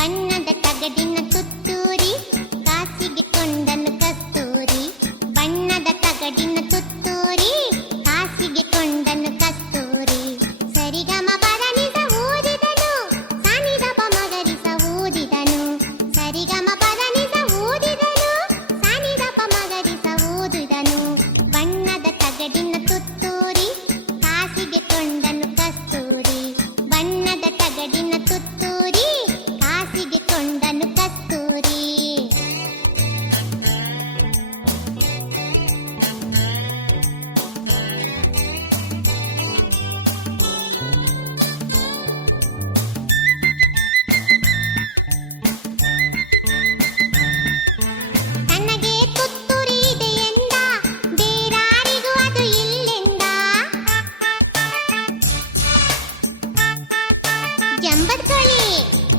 ಬಣ್ಣದ ತಗಡಿನ ತುತ್ತೂರಿ ಕಾಸಿಗೆ ಕೊಂಡನು ಕಸ್ತೂರಿ. ಬಣ್ಣದ ತಗಡಿನ ತುತ್ತೂರಿ ಕಾಸಿಗೆ ಕೊಂಡನು ಕಸ್ತೂರಿ. ಸರಿಗಮ ಪದನಿಸ ಊದಿದನು ಸಾನಿದಪ ಮಗರಿಸ ಊದಿದನು. ಸರಿಗಮ ಪದನಿಸ ಊದಿದನು ಸಾನಿದಪ ಮಗರಿಸ ಊದಿದನು. ಬಣ್ಣದ ತಗಡಿನ ತುತ್ತೂರಿ ಕಾಸಿಗೆ ಕೊಂಡನು ಕಸ್ತೂರಿ. ಬಣ್ಣದ ತಗಡಿನ ತುತ್ತೂರಿ ಕಾಸಿಗೆ ಕೊಂಡನು ಕಸ್ತೂರಿ. ತನಗೆ ತುತ್ತೂರಿ ಇದೆ ಎಂದ ಬೇರಾರಿಗೂ ಅದು ಇಲ್ಲೆಂದ. ಜಂಬದ್ಕೊಳಿ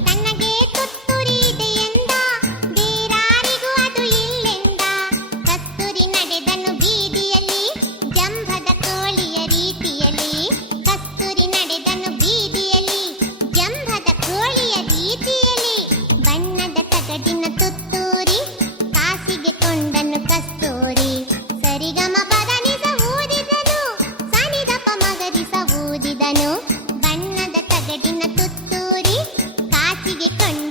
ತನಗೆ ತುತ್ತೂರಿ ಇದೆ ಎಂದ ಬೇರಾರಿಗೂ ಅದು ಇಲ್ಲೆಂದ. ಕಸ್ತೂರಿ ನಡೆದನು ಬೀದಿಯಲ್ಲಿ ಜಂಬದ ಕೋಳಿಯ ರೀತಿಯಲ್ಲಿ. ಕಸ್ತೂರಿ ನಡೆದನು ಬೀದಿಯಲ್ಲಿ ಜಂಬದ ಕೋಳಿಯ ರೀತಿಯಲ್ಲಿ. ಬಣ್ಣದ ತಗಡಿನ ತುತ್ತೂರಿ ಕಾಸಿಗೆ ಕೊಂಡನು ಕಸ್ತೂರಿ. ಸರಿಗಮ ಪದನಿಸ ಊದಿದನು ಸಾನಿದಪ ಮಗರಿಸ ಊದಿದನು. ಬಣ್ಣದ ತಗಡಿನ ತುತ್ತೂರಿ ಕಾಸಿಗೆ ಕೊಂಡ